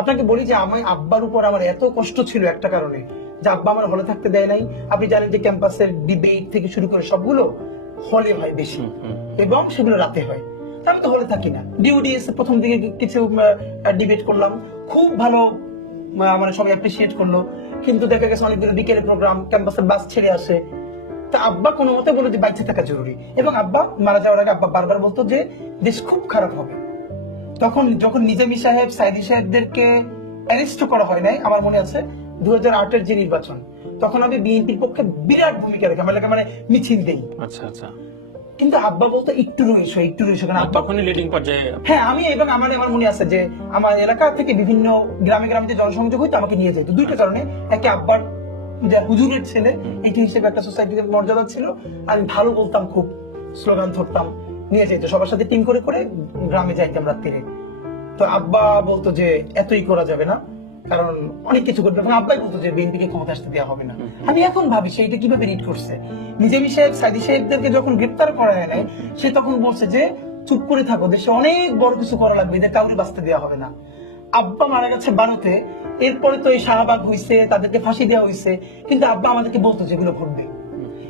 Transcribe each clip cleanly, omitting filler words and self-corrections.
আপনাকে বলি যে আমি আব্বার উপর আমার এত কষ্ট ছিল একটা কারণে, যে আব্বা আমার হলে থাকতে দেয় নাই। আপনি জানেন যে ক্যাম্পাসের ডিবেট থেকে শুরু করে সবগুলো হলে হয় বেশি, এবং সেগুলো রাতে হয়। তা আমি তো হলে থাকি না। ডিউডিএস প্রথম দিকে কিছু ডিবেট করলাম, খুব ভালো, মানে সবাই অ্যাপ্রিসিয়েট করলো। কিন্তু দেখা গেছে অনেকদিন বিকেলের প্রোগ্রাম, ক্যাম্পাসের বাস ছেড়ে আসে। তা আব্বা কোনো মতে বলে যে বাইচে থাকা জরুরি, এবং আব্বা মারা যাওয়ার আগে আব্বা বারবার বলতো যে দেশ খুব খারাপ হবে। তখন যখন নিজামী সাহেব, সাইদি সাহেবদেরকে অ্যারেস্ট করা হয় নাই, আমার মনে আছে 2008-এর যে নির্বাচন, তখন আমি বিএনপির পক্ষে বিরাট ভূমিকা রেখে মানে মিছিল দেই। আচ্ছা আচ্ছা। কিন্তু আব্বা বলতো একটু রইছো, একটু রইছো, কারণ আব্বা, তখনই লিডিং পর্যায়ে। হ্যাঁ, আমি এবং আমার মনে আছে যে আমার এলাকা থেকে বিভিন্ন গ্রামে গ্রামে যে জনসংযোগ হইতো আমাকে নিয়ে যেত দুইটা কারণে। একে আব্বার যে হুজুরের ছেলে এটি হিসেবে একটা সোসাইটিতে মর্যাদা ছিল, আমি ভালো বলতাম, খুব স্লোগান ধরতাম, নিয়ে যেত সবার সাথে টিম করে করে গ্রামে যাইতাম রাত্রিরে। তো আব্বা বলতো যে এতই করা যাবে না, কারণ অনেক কিছু করবে, এবং আব্বাই বলতো যে বিএনপিকে ক্ষমতা আসতে দেওয়া হবে না। আমি এখন ভাবি সেইটা কিভাবে রিড করছে। নিজামী সাহেব, সাইদি সাহেবদেরকে যখন গ্রেপ্তার করা হয় নাই, সে তখন বলছে যে চুপ করে থাকো, দেশে অনেক বড় কিছু করা লাগবে, এদের কাউকে বাঁচতে দেওয়া হবে না। আব্বা মারা গেছে 12-তে, এরপরে তো এই শাহবাগ হয়েছে, তাদেরকে ফাঁসি দেওয়া হয়েছে, কিন্তু আব্বা আমাদেরকে বলতো যেগুলো ঘটবে,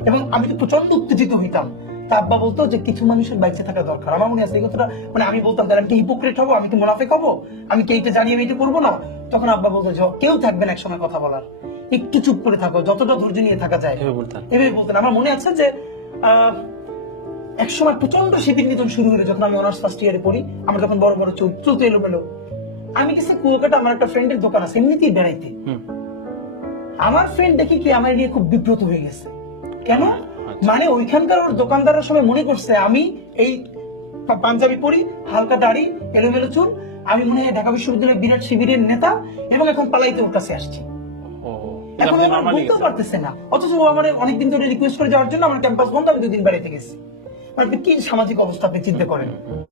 এবং আমি তো প্রচন্ড উত্তেজিত হইতাম। তা আব্বা বলতো যে কিছু মানুষের বাইচে থাকা দরকার। আমার মনে আছে এই কথাটা, মানে আমি বলতাম তাহলে আমি কি হিপোক্রেট হবো, আমি কি মুনাফিক হবো, আমি কি এইটা জানিয়ে এইটা করবো না। তখন আব্বা বলতো যে কেউ থাকবে না একসময় কথা বলার, একটু চুপ করে থাকো, যতটা ধৈর্য নিয়ে থাকা যায়, এভাবে বলতেন। আমার মনে আছে যে একসময় প্রচন্ড শীতের নিধন শুরু হলো, যখন আমি অনার্স ফার্স্ট ইয়ারে পড়ি, আমার যখন বড় বড় চুল চলতে এলোমেলো, আমি গেছি কুয়াকাটা, আমার একটা ফ্রেন্ডের দোকান আছে, এমনিতেই বেড়াইতে। আমার ফ্রেন্ড দেখি কি আমার নিয়ে খুব বিব্রত হয়ে গেছে। কেন? মানে ওইখানকার ওর দোকানদারের সবাই মনে করছে আমি এই পাঞ্জাবি পরি, হালকা দাড়ি, এলোমেলো চুল, আমি মনে হয় ঢাকা বিশ্ববিদ্যালয়ের বিরাট শিবিরের নেতা, এবং এখন পালাইতে ওর কাছে আসছি। এখন আমার বুঝতেও পারতেছে না, অথচ ও আমার অনেকদিন ধরে রিকোয়েস্ট করে যাওয়ার জন্য আমার ক্যাম্পাস বন্ধ, আমি 2 দিন বাড়িতে গেছি। আপনি কি সামাজিক অবস্থা আপনি চিন্তা করেন।